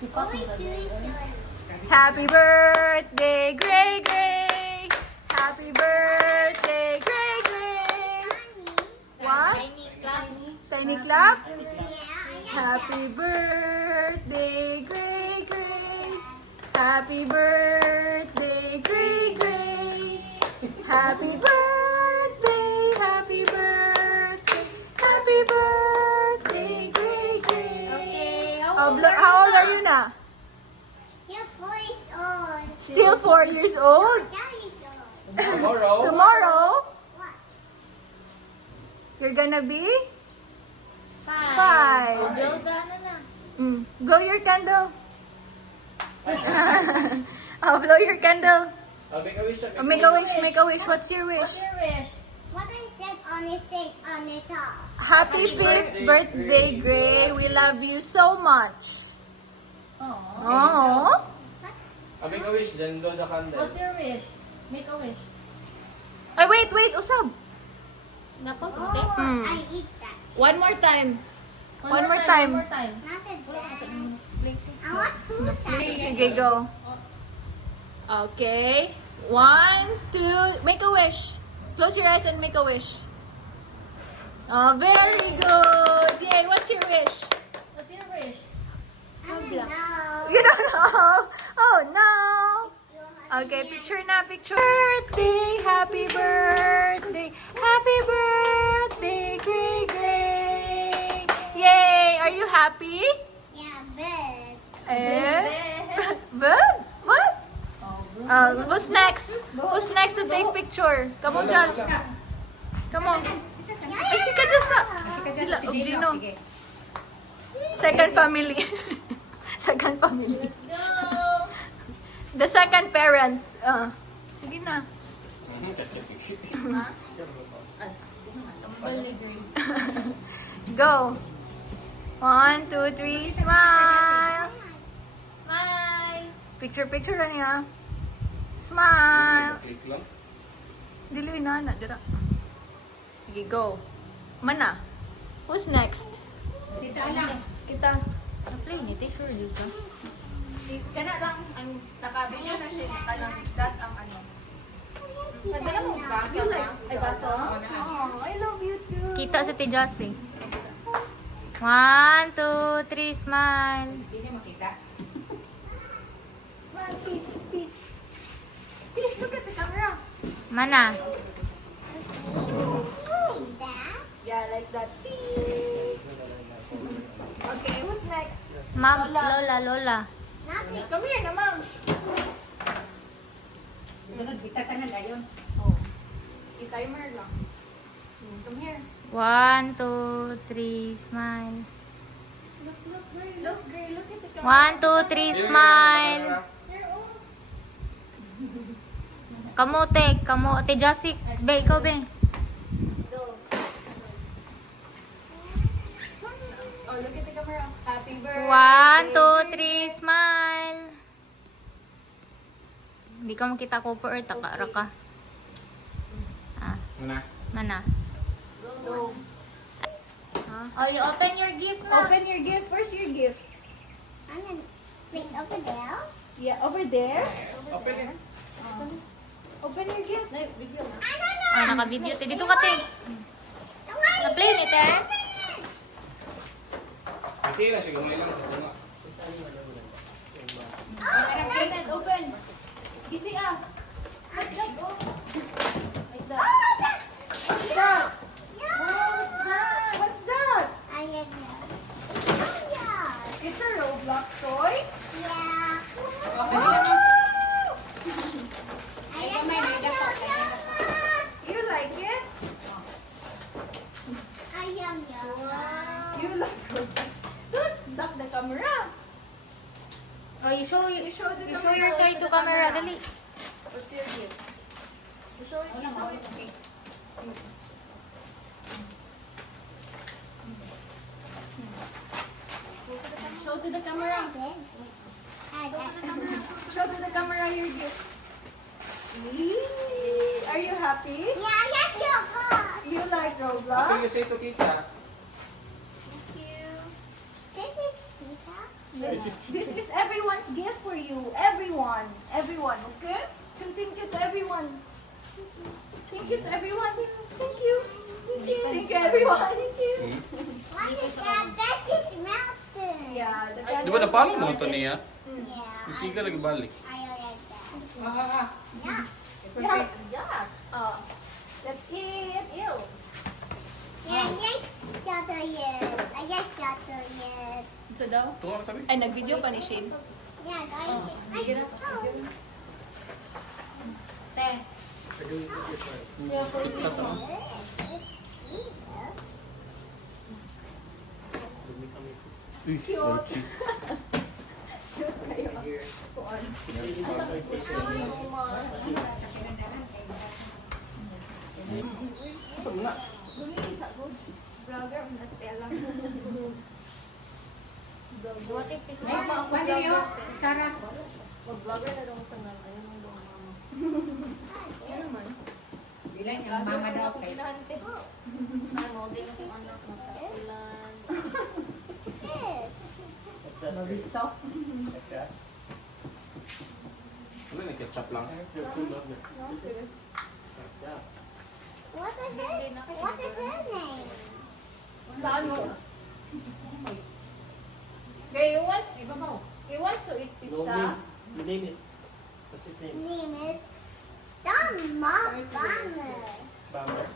Happy birthday, Gray Gray! Happy birthday, Gray Gray! What? Tiny clap? Happy birthday, Gray Gray! Happy birthday, Gray Gray! Happy birthday, happy birthday, happy birthday, Gray Gray! How old are you now? Still 4 years old? Tomorrow. Tomorrow? You're gonna be? 5. Blow your candle. Oh, blow your candle. Make a wish. Oh, make a wish, make a wish. What's your wish? What is that on the thing on the top? Happy 5th birthday, Gray. We love you so much. Oh. Make a wish, then blow the candle. What's your wish? Make a wish. Ay, wait, usab. Napos, Oh, okay? I eat that. One more time. One more time. Not that. I want two times. Sige, go. Okay. 1, 2, make a wish. Close your eyes and make a wish. Oh, very good. Yay, what's your wish? What's your wish? I don't know. You don't know? Oh, no. Okay, picture na, picture. Birthday, happy birthday, happy birthday, Gray Gray. Yay, are you happy? Yeah, bed. Eh? Bud? What? Who's next? Who's next to take picture? Come on, Jazz. Come on. Ay, si Jazz na. Sila, Gino. Second family. Second family. Let's go! The second parents. Sige na. Go. 1, 2, 3, smile. Smile! Picture na niya. Smile. Click lang. Dili na na dira. Sige, go. Mana? Who's next? Kita. Na-play niya, take sure dito ka. Kana lang ang nakabigyan na siya kanang that ang ano. Padala mo baso na. Ay baso? Oh, I love you too. Kita sa Tejasi. 1, 2, 3, smile. Smile, peace. Peace, look at the camera. Mana? That? Yeah, like that. Peace. Okay, who's next? Ma'am, Lola. Lola. Nothing. Come here na, ma'am. Oh. I-timer lang. Come here. 1, 2, 3, smile. Look, girl, look at the camera. 1, 2, 3, smile. Kamote, Jasik. Be, ikaw, be. Oh, look at the camera. Happy birthday. 1, 2, 3, smile. Hindi ka makita ko per takara ka. Muna. Mana? Go. Oh, you open your gift na. Open your gift. Where's your gift? I'm gonna wait over there. Yeah, over there. Open it. Open your gift. I don't know. Ah, naka-video. Dito ka, te. Na-play ni, te. Kasi lang siya gamay lang. Open. Easy ah. Like that. Oh. Like that. What's that? What's that? I don't know. Oh, yeah. It's a Roblox toy. Yeah. I don't know. You like it? I am You like Roblox. Don't lock the camera. Oh, you show the your toy to camera. Dali. What's your gift? Show it. Show to the camera. Show to the camera your gift. Are you happy? Yeah, yes, your boss. You like What Roblox? do you say to tita? This is pizza. This is everyone's gift for you. Everyone. Everyone, okay? So thank you to everyone. Thank you to everyone. Thank you. Thank you. Thank you, everyone. Thank you. What is that? That is mountain. Yeah. Di ba napalo mo ito niya? Yeah. Kasi ka lagi balik. I like that. Yeah. Yeah. Yeah. Let's eat. Ew. Yeah, I like chocolate. I like chocolate. So daw? Ito nga sabi. Ay, nag-video pa ni Shane. Yeah, I like Sige na. Te. Pizza sa Uy, more cheese. Saan na? Vlogger, unas pela. What if is Ano yun? Sarap. Mag-vlogger na daw ko na. Ayun ang daw mama. Ano man? Bilang yung mama daw kay. ano, din yung anak mo kaulan. Mabisto. Wala na ketchup lang. What is his? What is his name? Lalo. Okay, you want to eat pizza? You name it. What's his name? Name is Tom Bomber. Bummer.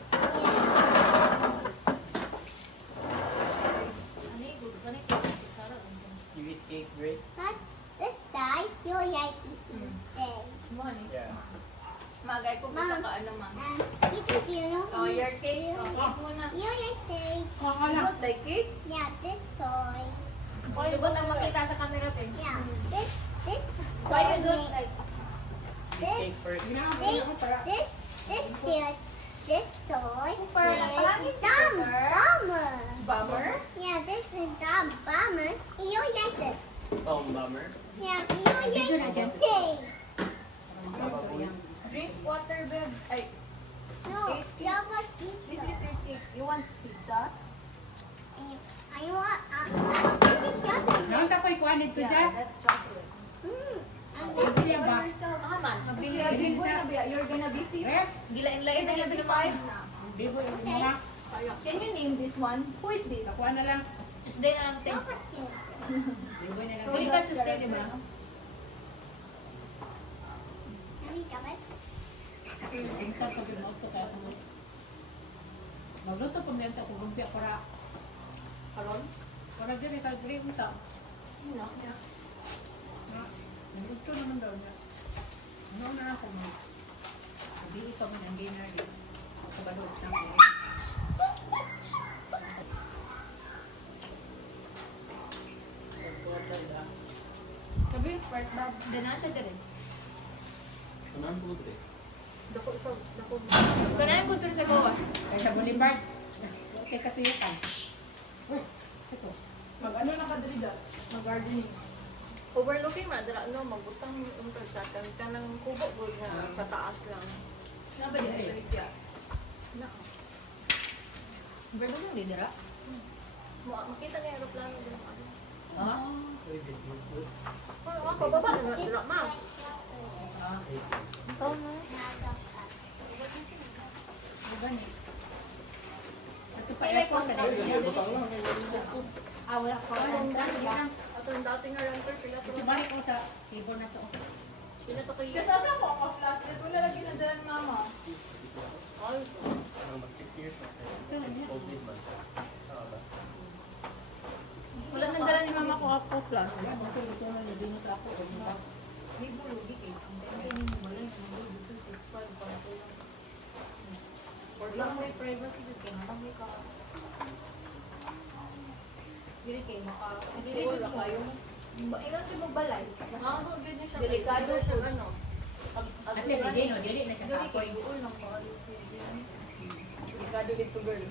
You eat cake, right? But this guy, you like to eat them. Yeah. Magay ko sa ka ano ma. And this is, you know, Oh, your cake. You, Oh, eat mo na. you like cake. You don't like cake? Yeah, this toy. Why you don't makita sa camera te? Yeah, this Why you toy don't make- like? this Cake first. this toy Para is napalangit Dumb ka, sir. Bomber. Bummer? Yeah, this is Dumb Bomber. You like it? Oh, bummer. Yeah, you like cake. Drink water, babe. Ay, No, you want this pizza. is your cake. You want pizza? I want. This is chocolate. Naon ta ko'y kuan dito, Jazz? that's chocolate. And Bili yan ba? Ah, man. Mabili ka din po na ba? You're gonna be fit. Ref, Gilain-lain You're na gonna be yung 5 mga. na. bibo yung mga. Can you name this one? Who is this? Nakuha na lang. Tuesday na lang, te. Bibo na lang. Bili ka Tuesday, di ba? Tingta pag yung auto kaya ko. Magluto po niyan ta kung lumpia para. Karon? Para diri ka diri unsa. No. Magluto naman daw niya. Ano na ako mo. Bili pa man ang dinner din. Sa balot na ko. Sabi, part ba? Ganaan siya din. Saan po ito? Dako ikaw. Dako. Ganaan ko dito sa gawas. Kaya sa Boulevard. Okay katuyukan. Ito. Mag-ano na ka dali das? Mag-gardening. Overlooking man, dala ano, magbutang untod sa ng kubo good na sa taas lang. Naba di ay. Baligya. Verbo mo di dira? Makita niya aeroplano din ako. Ah. Where is it? Wood? Pababa na dala, ma'am. Ah, Ikaw na. Diba ni? Ito pa Pilay aircon na contract din. niya. Butang lang. Ah, wala pa. Ato yung dating nga renter, pila to. Sumali ko sa table na to. Pila to kayo. Kasi asa ko ako flash test, wala lagi na dala ni mama. Ay, mag 6 years na. Ito na niya. COVID man. Ah, ba? wala na dala ni mama ko ako flash. Ito na niya. Dino sa ako. Di mo lugi kay. Hindi mo wala yung mga dito sa 6 para ko lang. Or lang may privacy dito. Harang may ka. Dili kay maka. Dili wala kayo. Ingat siya magbalay. Mga good na siya. Delikado siya po. ano. At least hindi no. Dili na siya Dili kapoy. kay buol ng palo. Delikado dito girl.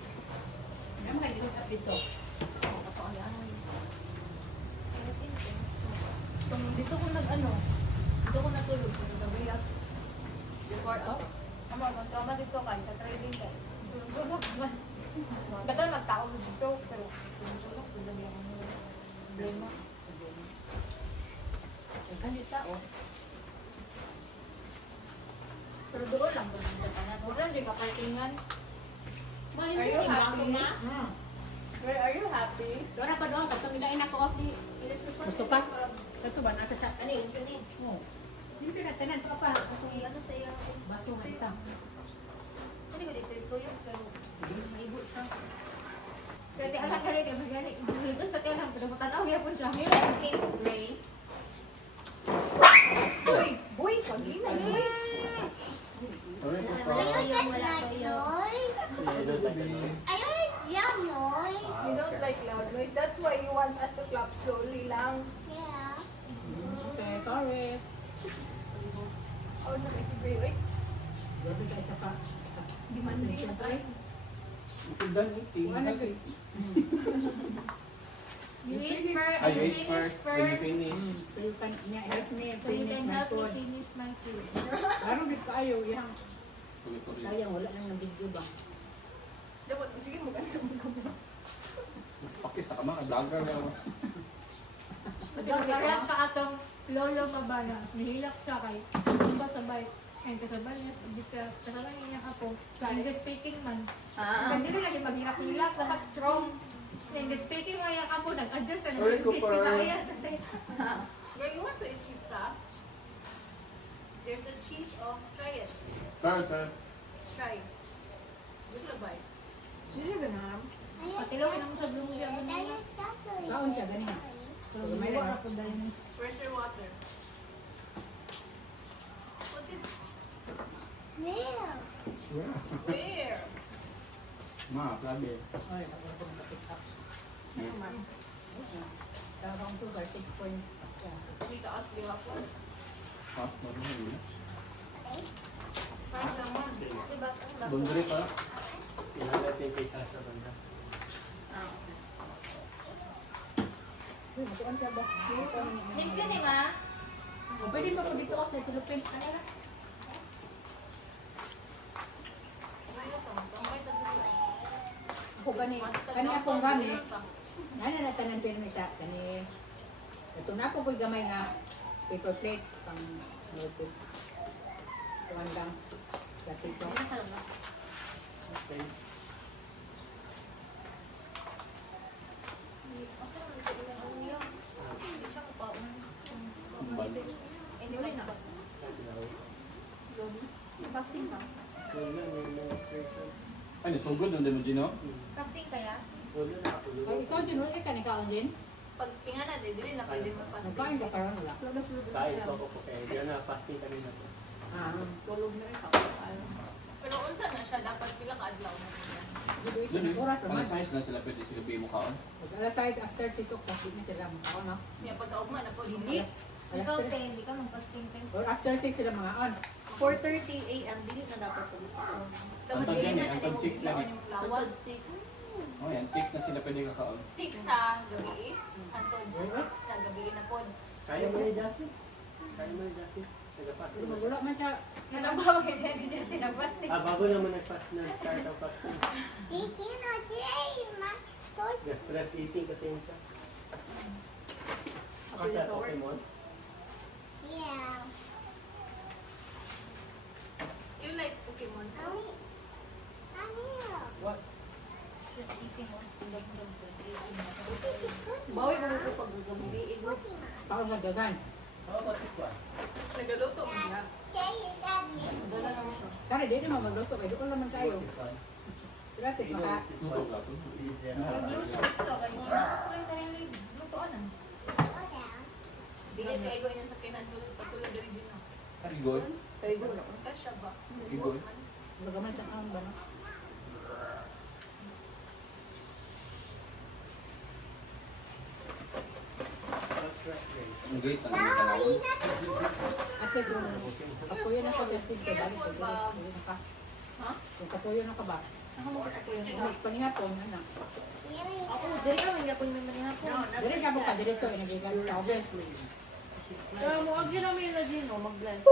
Ano ka dito dito? Dito ko nag-ano, dito ko natulog sa gabi before ako. Ama, magtrauma dito kay sa trading kay. Tulog man. Kata nagtao dito pero tulog ko lang yung problema. oh. Pero doon lang doon sa kanan. Wala din ka parkingan. Mali Are mo you yung baso happy? na. Where are you happy? Doon na pa doon. Katong ilain ako off ni electric fan. Gusto ka? Ito ba nasa sa... Ano yun? Yun eh. Oh. Siyempre na tanan pa pa. Kung ano sa iyo. Baso nga ita. Ano ko dito ko yun. Pero maibot ka. Pwede alam ka rin. Kasi gani. Doon sa kailang. Pero matanaw niya po siya. You like cake gray? Boy! Boy! Pag-ina! Boy! Sorry, Wala papa. kayo. Wala kayo. Yeah, I don't like it. You don't like loud noise. That's why you want us to clap slowly lang. Okay, sorry. Oh, nakisipin. Wait. Grabe ka ita pa. Demanding na tayo. Itindan, eating. Ano ka? You eat first. I ate first, when you finish. So you can help me So you finish can my help me food. finish my food. Parang di kayo. Yang Sorry, sorry. sayang wala nang nabidyo ba? Dapat, sige mo ganito mo. Pakis na ka mga vlogger na ako. Pagkakas ka atong lolo mabana, nahilak siya kay ba sabay. Ay kasabay niya kasabay niya ako. Sa English speaking man. Hindi rin lagi maghilak-hilak, dapat strong. English speaking nga yung ako, nag-adjust sa Sorry, English Cooper. Bisaya. Girl, you want to eat pizza? There's a cheese off. Try it. Sir. Try. Gusto ba? Hindi ka na. Patilawin ang sa blong siya. Kaon siya ganyan. So may wala po dahil. Where's your water? Put it where? Ma, sabi. Ay, ako na po nakapitak. Tawang to 6 point. Dito as the water. Hot, marunong yun. Parang naman. Diba? Dondre pa. Kailangan natin kay Chacha banda. Uy, matuan siya ba? Limpyo ni ma. O, pwede ba po dito kasi silupin? Ako gani. Kani akong gamit. Nana na tanan permita. Kani. Ito na po ko'y gamay nga paper plate pang notebook. Tuwan lang. Dati ito. Okay. Fasting ka? Wala na, may menstruation. Ay, so good nandun mo, Gino? Fasting kaya? Wala na ako. Ay, ikaw din, wala ka ni kaon din? Pag tingnan natin, dili na pwede mapasok. Nagkain ka parang wala. Kain ko ako po kayo. Di na, fasting kanina po. Ah, Tulog na rin ako. Pero unsa na siya, dapat pila ka adlaw na siya. Doon eh. oras naman. Alas 6 na sila pwede sila bigay mo kaon. Pag alas 6 after 6 o'clock, di na sila makaon, no? Kaya pagkaugma na po, Hindi. hindi. Ikaw, te, hindi ka mag-fasting, te. Or after 6 sila mga on. 4:30 a.m. Dili na dapat ito. Antod yan eh, antod 6 lang eh. Tawag 6. Oh yan, 6 na sila pwede kakaon. 6 sa gabi, antod sa 6 sa gabi na po. Kaya mo ni Jassy? Kaya mo ni Jassy? Nag-fasting. Magulak man siya. Ano ba mga siya hindi niya sinabasting? Bago naman nag-fast na start ang fasting. Stress eating kasi yun siya. Kasi at Pokemon. You like Pokemon? What? Bawi mo ko pag gagabi. Kaon nga dagan. How about this one? Nagaluto mo niya. Dala lang siya. Kaya di naman magluto. Kaya doon naman tayo. This one. Gratis You know, maka. this is Luto one. ka to. Easy. Nagluto sila kanina. Kaya sarili lutoan na. Dili kay go niya sa kinadul pasulod diri din. Karigoy. Kayo doon. Kasya ba? Karigoy. Magaman sa kaon ba, no? Ang great ang talawon. At least yung kapuyo na sa gastig ka balik. Ha? Yung kapuyo na ka ba? Ako mo ko yun. Yung panihapon, ano? Ako, dili ka man ako yung manihapon. Dili ka mo ka diretso. Inagigan sa oven. Pero mo agi na may lagi no mag-bless.